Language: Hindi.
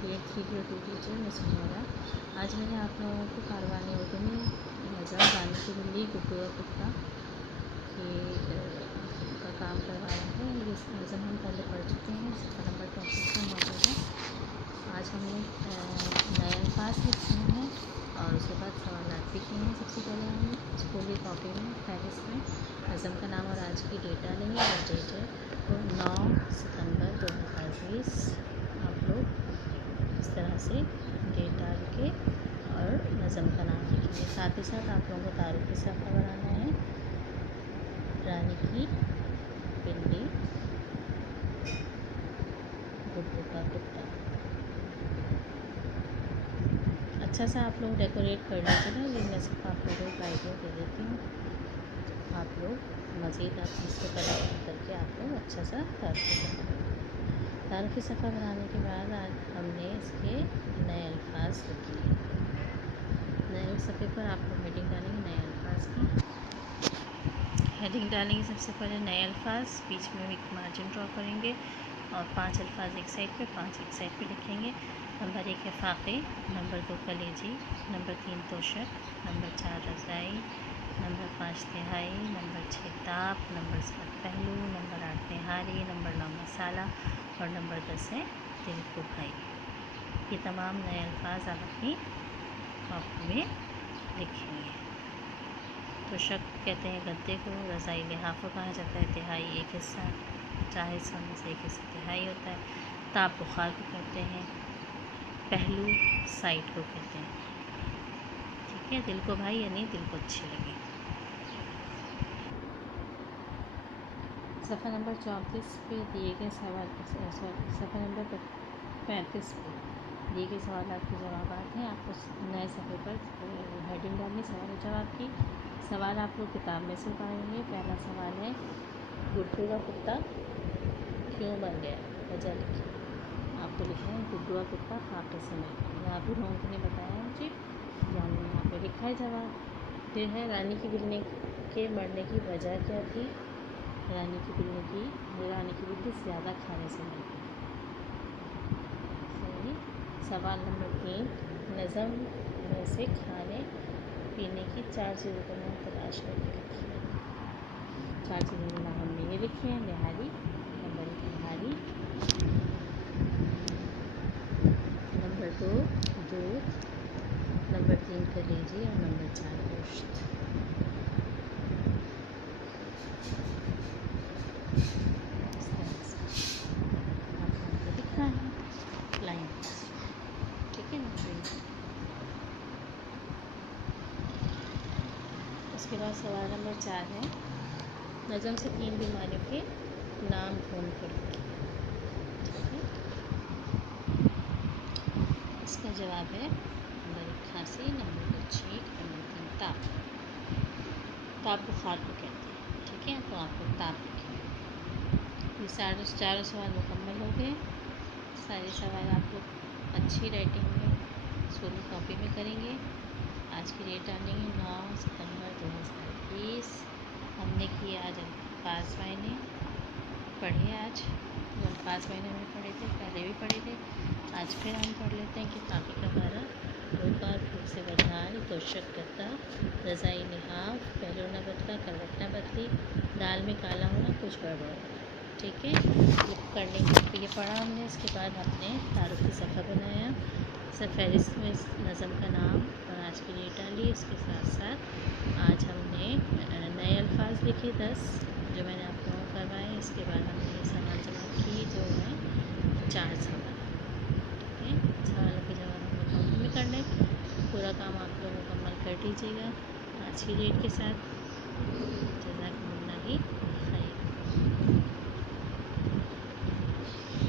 ग्रेड 3 की उर्दू टीचर मिस नूरा। आज मैंने आप लोगों को कारवानी उर्दू में नज़म गाने की बिल्ली गुड्डू और कुत्ता का काम करवाया है। ये नज़म हम पहले पढ़ चुके हैं, सफ़ा नंबर 34 में मौजूद है। आज हमने नए अल्फाज लिखे हैं और उसके बाद सवालात भी किए हैं। सबसे पहले हम स्कूली कॉपी में फहरिस्त में नज़म का नाम और आज की डेट डालेंगे। और डेट है तो 9 सितंबर 2020। आप लोग इस तरह से डेट डाल के और नज़म का नाम लिखेंगे। साथ ही साथ आप लोगों को तारुफ़ी सफ़ा बनाना है। रानी की बिल्ली गुड्डू का कुत्ता। अच्छा सा आप लोग डेकोरेट कर लीजिए ना। ये मैं सिर्फ आप लोगों को आइडिया दे देती हूँ। आप लोग मज़ीद आप इसको कलर करके आप लोग अच्छा सा तारुफ़ी सफ़ा बनाने के बाद आज हमने इसके नए अल्फाज लिखे। नए सफ़े पर आप लोग हेडिंग डालेंगे नए अल्फाज की। हेडिंग डालेंगे सबसे पहले नए अल्फाज, बीच में एक मार्जिन ड्रॉ करेंगे और 5 अल्फाज एक साइड पे 5 एक साइड पे लिखेंगे। नंबर 1 है फ़ाक़े, नंबर 2 कलेजी, नंबर 3 तोशक, नंबर 4 रज़ाई, नंबर 5 तिहाई, नंबर 6 ताप, नंबर 7 पहलू, नंबर 8 निहारी, नंबर 9 मसाला और नंबर 10 है दिल को भाई। ये तमाम नए अल्फाज आप अपनी कॉपी में लिखेंगे। तोशक कहते हैं गद्दे को, रज़ाई लिहाफ़ को कहा जाता है, तिहाई एक हिस्सा, 4 हिस्सों में से एक हिस्सा तिहाई होता है, ताप बुखार को कहते हैं, पहलू साइड को कहते हैं। ठीक है, दिल को भाई यानी दिल को अच्छी लगे। सफ़ा नंबर 34 पे दिए गए सवाल, सफ़ा नंबर 35 पे दिए गए सवाल के जवाब हैं। आपको नए सफ़े पर हेडिंग डालनी सवाल जवाब की। सवाल आप लोग किताब में से उतारेंगे। पहला सवाल है गुड्डू का कुत्ता क्यों बन गया, वजह लिखिए। आपको लिखना है गुड्डू का कुत्ता फ़ाक़े से मर गया। यहाँ भी लोगों ने बताया मुझे, यहाँ पे लिखा है जवाब। फिर है रानी की बिल्ली के मरने की वजह क्या थी। रानी की बिल्ली ज़्यादा खाने से मर गई। सही। सवाल नंबर 3 नज़म में से खाने पीने की 4 चीज़ों का नाम तलाश करके लिखिए। 4 चीज़ों के नाम हमने ये लिखे हैं। निहारी, नंबर 1 निहारी, नंबर 2 दूध, नंबर 3 कलेजी और नंबर 4 गोश्त। इस तरह से आपको लिखना है लाइन। ठीक है ना। उसके बाद सवाल नंबर 4 है नज़म से 3 बीमारियों के नाम ढूंढ कर लिखिए। ठीक है, इसका जवाब है नंबर 1 खांसी, नंबर 2 छींक, नंबर 3 ताप। ताप बुखार को कहते हैं। ठीक है, तो आपको ताप लिखेंगे। ये चारों सवाल मुकम्मल हो गए। सारे सवाल आप लोग अच्छी राइटिंग में स्कूली कॉपी में करेंगे। आज की डेट डालेंगे 9 सितंबर 2020। हमने किए आज अल्फाज मायने पढ़े। आज अल्फाज मायने में पढ़े थे, पहले भी पढ़े थे। आज फिर हम पढ़ लेते हैं कि फ़ाक़े का बारा, रोकार फूक से बदहाल, तोशक गद्दा, रज़ाई लिहाफ, पहलू न बदला करवट न बदली, दाल में काला होना कुछ गड़बड़ होना। ठीक है, ये करने के ये पढ़ा हमने। इसके बाद हमने तारुफ़ी सफ़ा बनाया। फहरिस्त में इस नज़म का नाम और आज की डेट डाली। इसके साथ साथ आज हमने नए अल्फाज लिखे 10 जो मैंने आप लोगों को करवाए। इसके बाद हमने सवाल जवाब की जो है 4 सवाल। ठीक है, सवालों के जवाब हमने कॉपी में करने। पूरा काम आप लोग मुकम्मल कर लीजिएगा आज की डेट के साथ। जज़ाकल्लाह।